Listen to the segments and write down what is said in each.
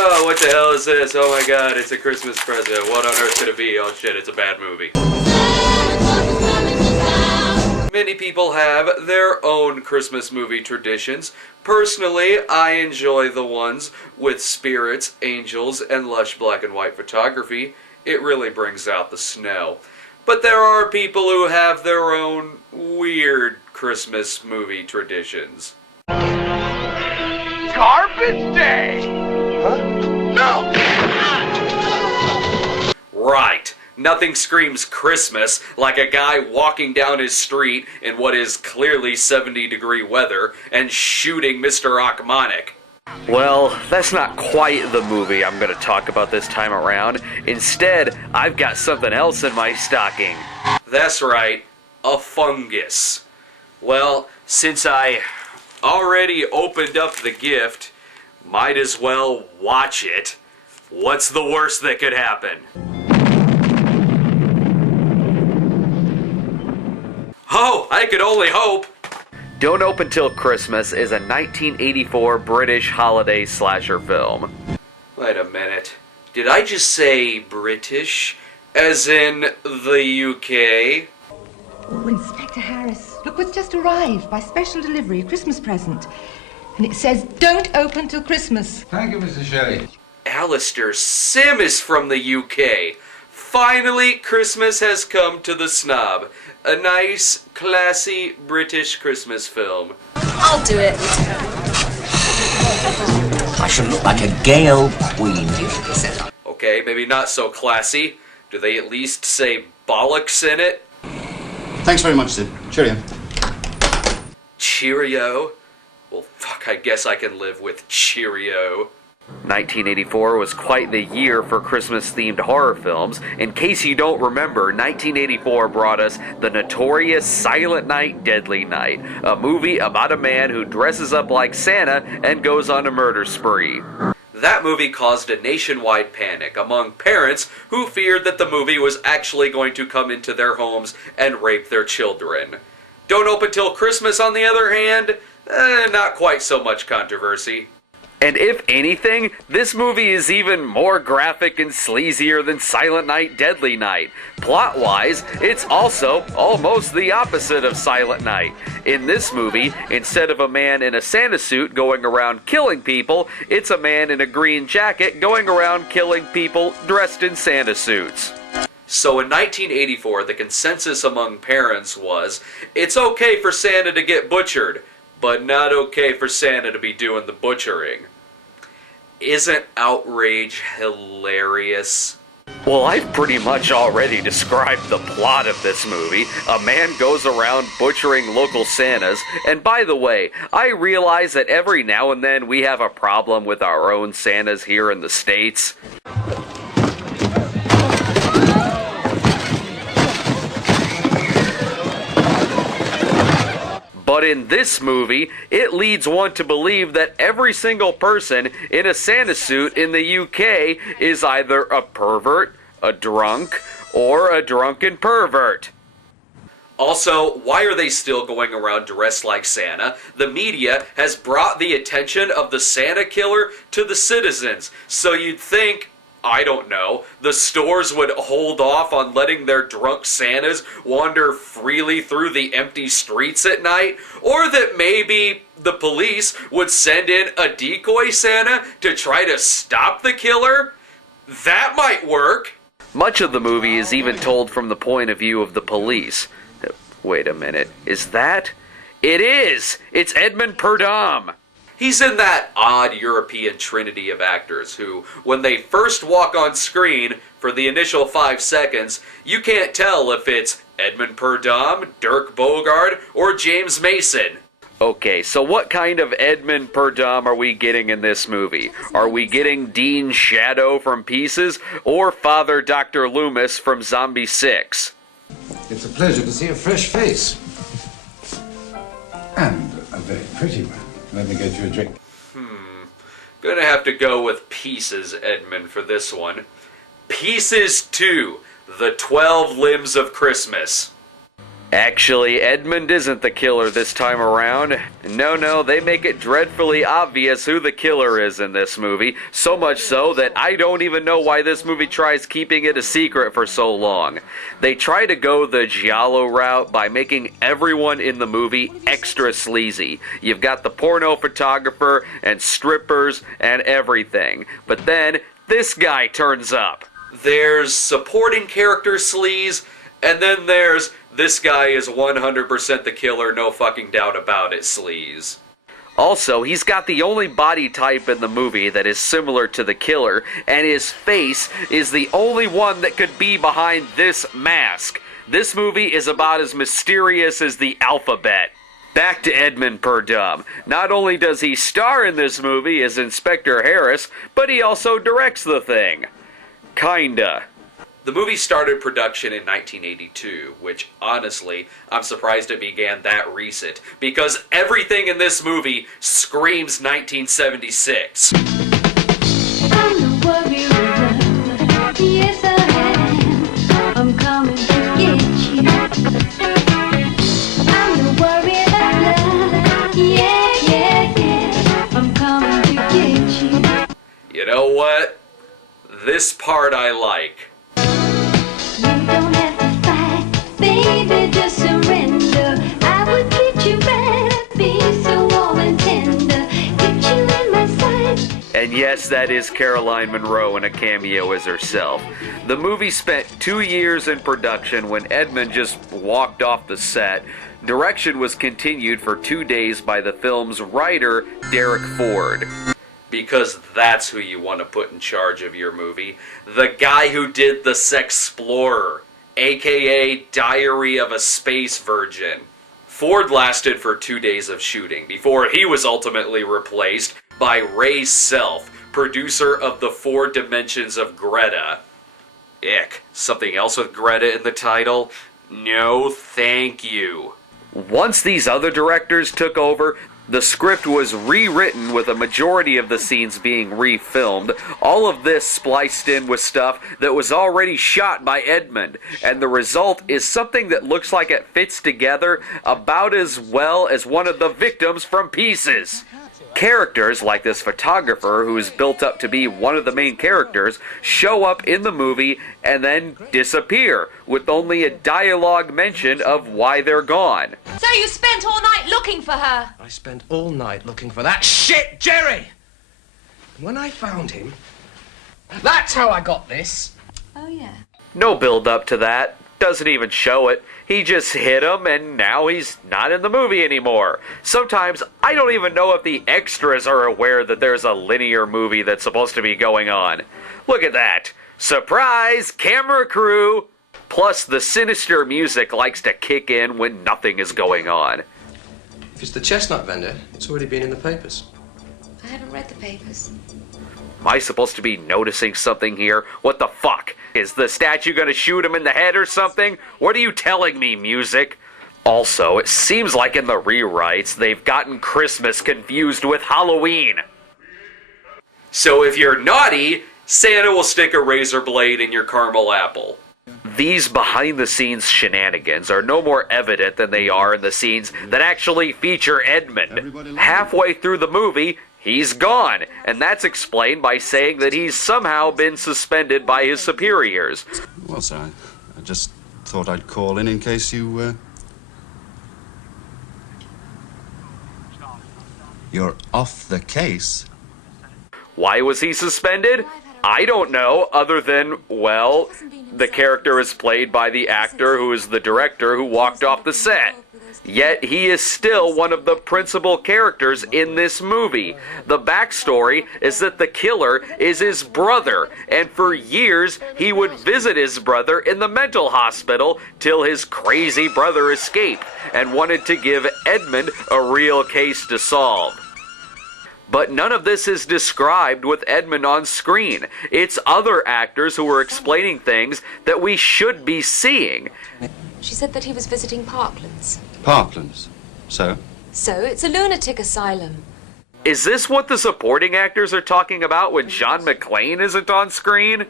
Oh, what the hell is this? Oh my god, it's a Christmas present. What on earth could it be? Oh shit, it's a bad movie. Many people have their own Christmas movie traditions. Personally, I enjoy the ones with spirits, angels, and lush black and white photography. It really brings out the snow. But there are people who have their own weird Christmas movie traditions. Garbage Day! Huh? No! Right. Nothing screams Christmas like a guy walking down his street in what is clearly 70-degree weather and shooting Mr. Achmonic. Well, that's not quite the movie I'm going to talk about this time around. Instead, I've got something else in my stocking. That's right, a fungus. Well, since I already opened up the gift, might as well watch it. What's the worst that could happen? Oh, I could only hope. Don't Open Till Christmas is a 1984 British holiday slasher film. Wait a minute. Did I just say British? As in the UK? Oh, Inspector Harris, look what's just arrived by special delivery, a Christmas present. And it says, don't open till Christmas. Thank you, Mr. Shelley. Alistair Sim is from the UK. Finally, Christmas has come to the Snob. A nice, classy British Christmas film. I'll do it. I should look like a gay old queen. Okay, maybe not so classy. Do they at least say bollocks in it? Thanks very much, Sid. Cheerio. Cheerio? Well, fuck, I guess I can live with Cheerio. 1984 was quite the year for Christmas-themed horror films. In case you don't remember, 1984 brought us the notorious Silent Night, Deadly Night, a movie about a man who dresses up like Santa and goes on a murder spree. That movie caused a nationwide panic among parents who feared that the movie was actually going to come into their homes and rape their children. Don't Open Till Christmas, on the other hand, not quite so much controversy. And if anything, this movie is even more graphic and sleazier than Silent Night, Deadly Night. Plot-wise, it's also almost the opposite of Silent Night. In this movie, instead of a man in a Santa suit going around killing people, it's a man in a green jacket going around killing people dressed in Santa suits. So in 1984, the consensus among parents was, it's okay for Santa to get butchered, but not okay for Santa to be doing the butchering. Isn't outrage hilarious? Well, I've pretty much already described the plot of this movie. A man goes around butchering local Santas, and by the way, I realize that every now and then we have a problem with our own Santas here in the States. But in this movie, it leads one to believe that every single person in a Santa suit in the UK is either a pervert, a drunk, or a drunken pervert. Also, why are they still going around dressed like Santa? The media has brought the attention of the Santa killer to the citizens, so you'd think, I don't know, the stores would hold off on letting their drunk Santas wander freely through the empty streets at night, or that maybe the police would send in a decoy Santa to try to stop the killer? That might work! Much of the movie is even told from the point of view of the police. Wait a minute, is that? It is! It's Edmund Purdom! He's in that odd European trinity of actors who, when they first walk on screen for the initial 5 seconds, you can't tell if it's Edmund Purdom, Dirk Bogarde, or James Mason. Okay, so what kind of Edmund Purdom are we getting in this movie? Are we getting Dean Shadow from Pieces, or Father Dr. Loomis from Zombie 6? It's a pleasure to see a fresh face. And a very pretty one. Let me get you a drink. Gonna have to go with Pieces, Edmund, for this one. Pieces 2, The 12 Limbs of Christmas. Actually, Edmund isn't the killer this time around. No, they make it dreadfully obvious who the killer is in this movie, so much so that I don't even know why this movie tries keeping it a secret for so long. They try to go the giallo route by making everyone in the movie extra sleazy. You've got the porno photographer and strippers and everything, but then this guy turns up. There's supporting character sleaze, and then there's this guy is 100% the killer, no fucking doubt about it, sleaze. Also, he's got the only body type in the movie that is similar to the killer, and his face is the only one that could be behind this mask. This movie is about as mysterious as the alphabet. Back to Edmund Purdom. Not only does he star in this movie as Inspector Harris, but he also directs the thing. Kinda. The movie started production in 1982, which, honestly, I'm surprised it began that recent, because everything in this movie screams 1976. I'm the warrior, yes I am. I'm coming to get you. I'm the warrior, yeah. I'm coming to get you. You know what? This part I like. You don't have to fight, baby, just surrender. I would treat you right, be so warm and tender. Get you in my sight. And yes, that is Caroline Munro in a cameo as herself. The movie spent 2 years in production when Edmund just walked off the set. Direction was continued for 2 days by the film's writer, Derek Ford. Because that's who you want to put in charge of your movie. The guy who did The Sexplorer, aka Diary of a Space Virgin. Ford lasted for 2 days of shooting before he was ultimately replaced by Ray Self, producer of The 4 Dimensions of Greta. Ick. Something else with Greta in the title? No, thank you. Once these other directors took over, the script was rewritten with a majority of the scenes being refilmed, all of this spliced in with stuff that was already shot by Edmund, and the result is something that looks like it fits together about as well as one of the victims from Pieces. Characters like this photographer, who is built up to be one of the main characters, show up in the movie and then disappear, with only a dialogue mention of why they're gone. So you spent all night looking for her? I spent all night looking for that shit, Jerry! And when I found him, that's how I got this. Oh, yeah. No build up to that. Doesn't even show it. He just hit him and now he's not in the movie anymore. Sometimes I don't even know if the extras are aware that there's a linear movie that's supposed to be going on. Look at that. Surprise! Camera crew! Plus, the sinister music likes to kick in when nothing is going on. If it's the chestnut vendor, it's already been in the papers. I haven't read the papers. Am I supposed to be noticing something here? What the fuck? Is the statue gonna shoot him in the head or something? What are you telling me, music? Also, it seems like in the rewrites, they've gotten Christmas confused with Halloween. So if you're naughty, Santa will stick a razor blade in your caramel apple. These behind-the-scenes shenanigans are no more evident than they are in the scenes that actually feature Edmund. Halfway through the movie, he's gone, and that's explained by saying that he's somehow been suspended by his superiors. Well, sir, I just thought I'd call in case you, You're off the case. Why was he suspended? I don't know, other than, well, the character is played by the actor who is the director who walked off the set. Yet he is still one of the principal characters in this movie. The backstory is that the killer is his brother, and for years he would visit his brother in the mental hospital till his crazy brother escaped and wanted to give Edmund a real case to solve. But none of this is described with Edmund on screen. It's other actors who are explaining things that we should be seeing. She said that he was visiting Parklands. Parklands. So? So, it's a lunatic asylum. Is this what the supporting actors are talking about when John McClane isn't on screen?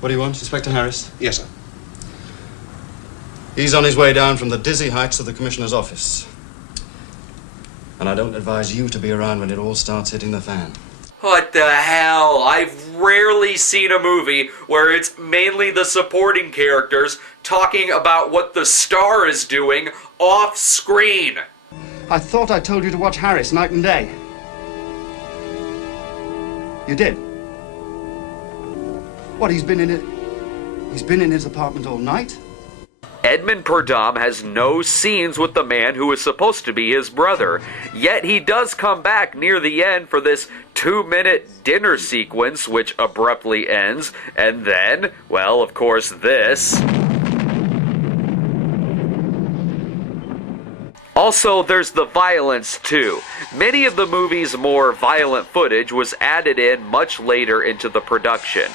What do you want, Inspector Harris? Yes, sir. He's on his way down from the dizzy heights of the Commissioner's office. And I don't advise you to be around when it all starts hitting the fan. What the hell? I've rarely seen a movie where it's mainly the supporting characters talking about what the star is doing off screen. I thought I told you to watch Harris night and day. You did? What, he's been in it? He's been in his apartment all night? Edmund Purdom has no scenes with the man who is supposed to be his brother, yet he does come back near the end for this 2-minute dinner sequence which abruptly ends, and then, well, of course, this. Also, there's the violence, too. Many of the movie's more violent footage was added in much later into the production.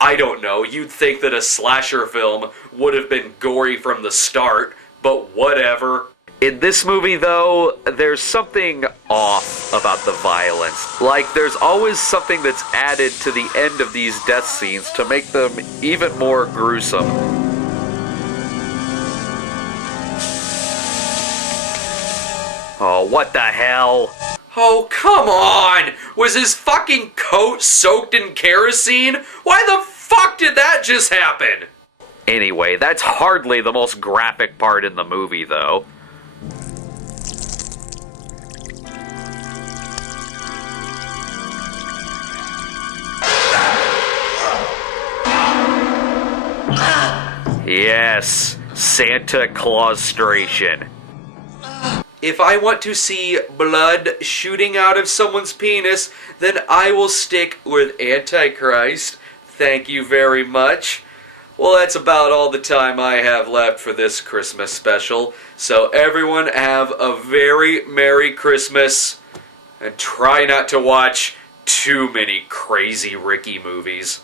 I don't know, you'd think that a slasher film would have been gory from the start, but whatever. In this movie, though, there's something off about the violence. Like, there's always something that's added to the end of these death scenes to make them even more gruesome. Oh, what the hell? Oh, come on! Was his fucking coat soaked in kerosene? Why the fuck did that just happen? Anyway, that's hardly the most graphic part in the movie, though. Yes, Santa Claustration. If I want to see blood shooting out of someone's penis, then I will stick with Antichrist. Thank you very much. Well, that's about all the time I have left for this Christmas special. So everyone have a very Merry Christmas, and try not to watch too many crazy Ricky movies.